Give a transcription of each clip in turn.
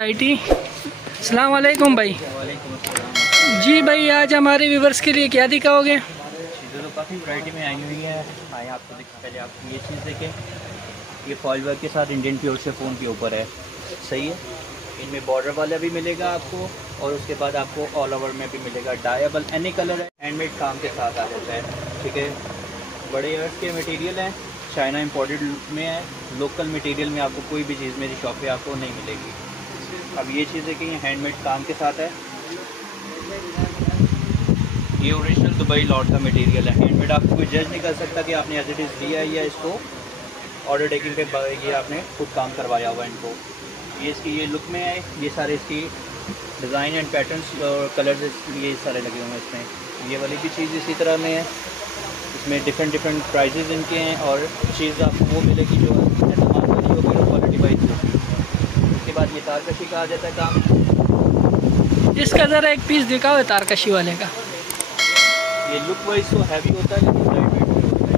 IT अस्सलाम वालेकुम भाई। जी भाई, आज हमारे व्यूवर्स के लिए क्या दिखाओगे? चीज़ें तो काफ़ी वैरायटी में आई हुई है। आए आपको पहले आप ये चीज़ देखें, ये फॉइल वर्क के साथ इंडियन प्योर शिफॉन के ऊपर है। सही है, इनमें बॉर्डर वाला भी मिलेगा आपको और उसके बाद आपको ऑल ओवर में भी मिलेगा। डायबल एनी कलर है, हैंडमेड काम के साथ आ जाता है। ठीक है, बड़े अर्थ के मटेरियल हैं, चाइना इंपोर्टेड में है। लोकल मटेरियल में आपको कोई भी चीज़ मेरी शॉप पे आपको नहीं मिलेगी। अब ये चीज़ें कि ये हैंडमेड काम के साथ है, ये ओरिजिनल दुबई लॉट का मटेरियल है। हैंडमेड आपको कोई जज नहीं कर सकता कि आपने एज इट इज़ दिया है या इसको ऑर्डर टेकिंग पे ये आपने खुद काम करवाया हुआ है इनको। ये इसकी ये लुक में है, ये सारे इसकी डिज़ाइन एंड पैटर्न्स और कलर्स ये सारे लगे हुए हैं इसमें। ये वाली भी चीज़ इसी तरह में है, इसमें डिफरेंट प्राइजेज़ इनके हैं और चीज़ आपको वो मिलेगी जो एतमाद वाली होगी और क्वालिटी वाइज होगी। उसके बाद ये तारकशी का आ जाता है काम। इसका ज़रा एक पीस दिखाओ तारकशी वाले का। ये लुक वाइज तो हैवी होता है लेकिन लाइट वेट भी होता है।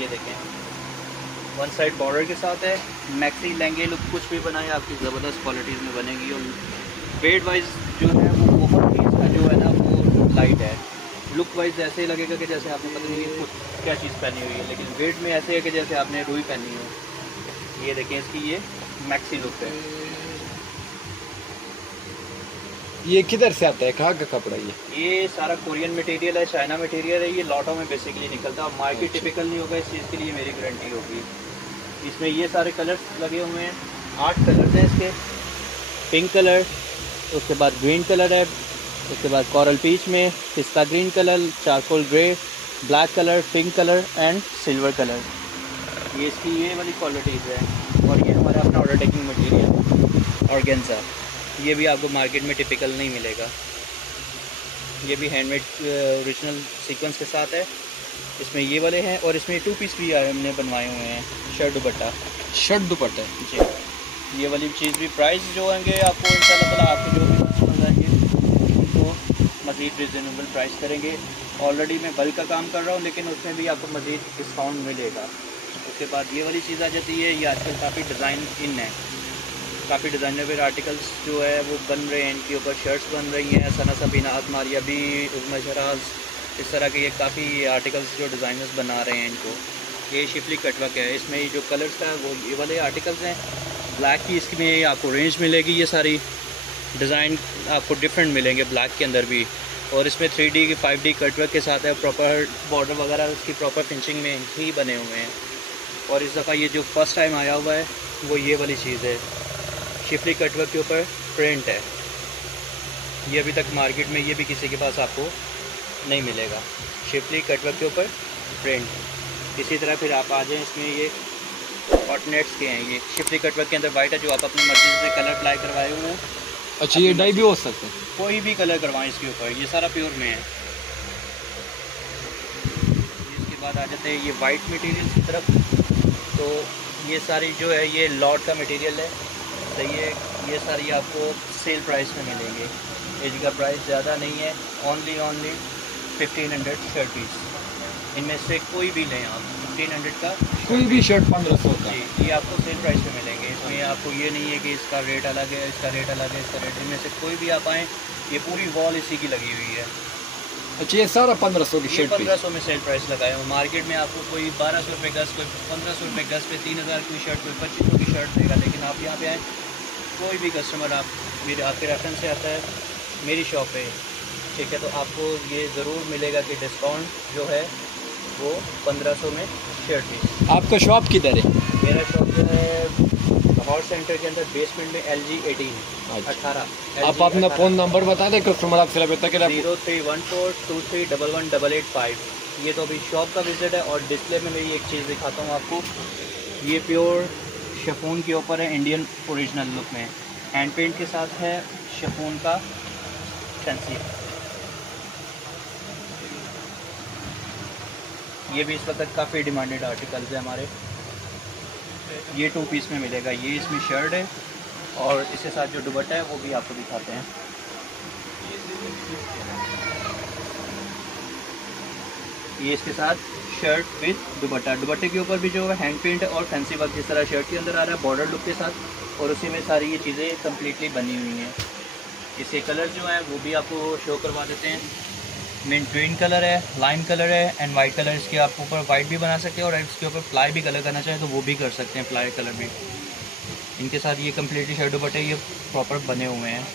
ये देखें, वन साइड बॉर्डर के साथ है। मैक्सी लहंगे लुक कुछ भी बनाए आपकी ज़बरदस्त क्वालिटीज़ में बनेगी। और वेट वाइज जो है वो बहुत ही इसका जो है ना वो लाइट है। लुक वाइज ऐसे लगेगा कि जैसे आपने पता नहीं खुद क्या चीज़ पहनी हुई है, लेकिन वेट में ऐसे है कि जैसे आपने रुई पहनी हो। ये देखें, इसकी ये मैक्सी लुक है। ये किधर से आता है, कहाँ का कपड़ा? ये सारा कोरियन मटेरियल है, चाइना मटेरियल है। ये लॉटों में बेसिकली निकलता है, मार्केट टिपिकल नहीं होगा। इस चीज़ के लिए मेरी गारंटी होगी। इसमें ये सारे कलर्स लगे हुए हैं, 8 कलर्स हैं इसके। पिंक कलर, उसके बाद ग्रीन कलर है, उसके बाद कॉरल पीच में पिस्ता green colour, charcoal grey, black colour, pink colour and silver colour. ये इसकी ये वाली क्वालिटीज़ है। और ये हमारा अपना ऑर्डर टेकिंग मटेरियल ऑर्गेन्जा, ये भी आपको मार्केट में टिपिकल नहीं मिलेगा। ये भी हैंडमेड ओरिजिनल सीक्वेंस के साथ है। इसमें ये वाले हैं और इसमें 2 पीस भी हमने बनवाए हुए हैं, शर्ट दुपट्टा। शर्ट दुपट्टा जी, ये वाली चीज़ भी प्राइस जो होंगे आपको इंशाल्लाह ताला आपके जो भी कस्टमर आएंगे उनको मज़ीद रिजनेबल प्राइस करेंगे। ऑलरेडी मैं बल्क का काम कर रहा हूँ लेकिन उसमें भी आपको मज़ीद डिस्काउंट मिलेगा। उसके बाद ये वाली चीज़ आ जाती है, ये आजकल काफ़ी डिज़ाइन इन है, काफ़ी डिज़ाइनर वेयर आर्टिकल्स जो है वो बन रहे हैं। इनके ऊपर शर्ट्स बन रही हैं, सना सबीना आजमारिया भी, उज़मा शराज, इस तरह के ये काफ़ी आर्टिकल्स जो डिज़ाइनर्स बना रहे हैं इनको। ये शिफली कटवर्क है, इसमें ये जो कलर्स का वो ये वाले आर्टिकल्स हैं। ब्लैक की इसमें आपको रेंज मिलेगी, ये सारी डिज़ाइन आपको डिफरेंट मिलेंगे ब्लैक के अंदर भी। और इसमें 3D की 5D कटवर्क के साथ है, प्रॉपर बॉर्डर वगैरह उसकी प्रॉपर फिनिशिंग में ही बने हुए हैं। और इस दफ़ा ये जो फर्स्ट टाइम आया हुआ है वो ये वाली चीज़ है, शिफली कटवर्क के ऊपर प्रिंट है। ये अभी तक मार्केट में ये भी किसी के पास आपको नहीं मिलेगा, शिफली कटवर्क के ऊपर प्रिंट। इसी तरह फिर आप आ जाएँ, इसमें ये कॉटनेट्स के हैं, ये शिफली कटवर्क के अंदर वाइट है जो आप अपनी मर्जी से कलर अप्लाई करवाए हुए हैं। अच्छा, ये डाई भी हो सकते हैं, कोई भी कलर करवाएं इसके ऊपर, ये सारा प्योर में है। इसके बाद आ जाते हैं ये वाइट मटेरियल की तरफ। तो ये सारी जो है ये लॉट का मटेरियल है, सही है। ये सारी आपको सेल प्राइस में मिलेंगे, इनका प्राइस ज़्यादा नहीं है, ओनली 1500 शर्ट पीस। इनमें से कोई भी लें आप, 1500 का कोई भी शर्ट 1500 का। जी, ये आपको सेल प्राइस में मिलेंगे। इसमें आपको ये नहीं है कि इसका रेट अलग है, इसका रेट अलग है, इसका रेट, इनमें से कोई भी आप आएँ, ये पूरी वॉल इसी की लगी हुई है। अच्छा, ये सारा 1500 की शर्ट 1500 में सेल प्राइस लगाए हुए। मार्केट में आपको कोई 1200 रुपये गज़, कोई 1500 रुपये गज़ पे 3000 की शर्ट, कोई 2500 की शर्ट देगा। लेकिन आप यहाँ पे आएँ, कोई भी कस्टमर आप मेरे आपके रेफरेंस से आता है मेरी शॉप पे, ठीक है, तो आपको ये ज़रूर मिलेगा कि डिस्काउंट जो है वो 1500 में शर्ट पीस। आपका शॉप किधर है? मेरा शॉप जो है लाहौर सेंटर के अंदर बेसमेंट में LG 18। आप अपना फ़ोन नंबर बता दें, कस्टमर आपसे रब्ता करें। 0314238885। ये तो अभी शॉप का विजिट है। और डिस्प्ले में मैं एक चीज़ दिखाता हूँ आपको, ये प्योर शिफॉन के ऊपर है, इंडियन ओरिजिनल लुक में, हैंड पेंट के साथ है, शिफॉन का फैंसी। ये भी इस वक्त काफ़ी डिमांडेड आर्टिकल्स है हमारे। ये 2 पीस में मिलेगा, ये इसमें शर्ट है और इसके साथ जो दुपट्टा है वो भी आपको दिखाते हैं। ये इसके साथ शर्ट विद दुपट्टा, दुपट्टे के ऊपर भी जो है हैंड पेंट और फैंसी वर्क जिस तरह शर्ट के अंदर आ रहा है बॉर्डर लुक के साथ, और उसी में सारी ये चीज़ें कम्प्लीटली बनी हुई हैं। इसके कलर जो हैं वो भी आपको शो करवा देते हैं। मिंट ग्रीन कलर है, लाइम कलर है एंड वाइट कलर। इसके आप ऊपर वाइट भी बना सकते हैं और इसके ऊपर प्लाई भी कलर करना चाहें तो वो भी कर सकते हैं, प्लाई कलर भी। इनके साथ ये कम्प्लीटली शर्ट दुपट्टे ये प्रॉपर बने हुए हैं।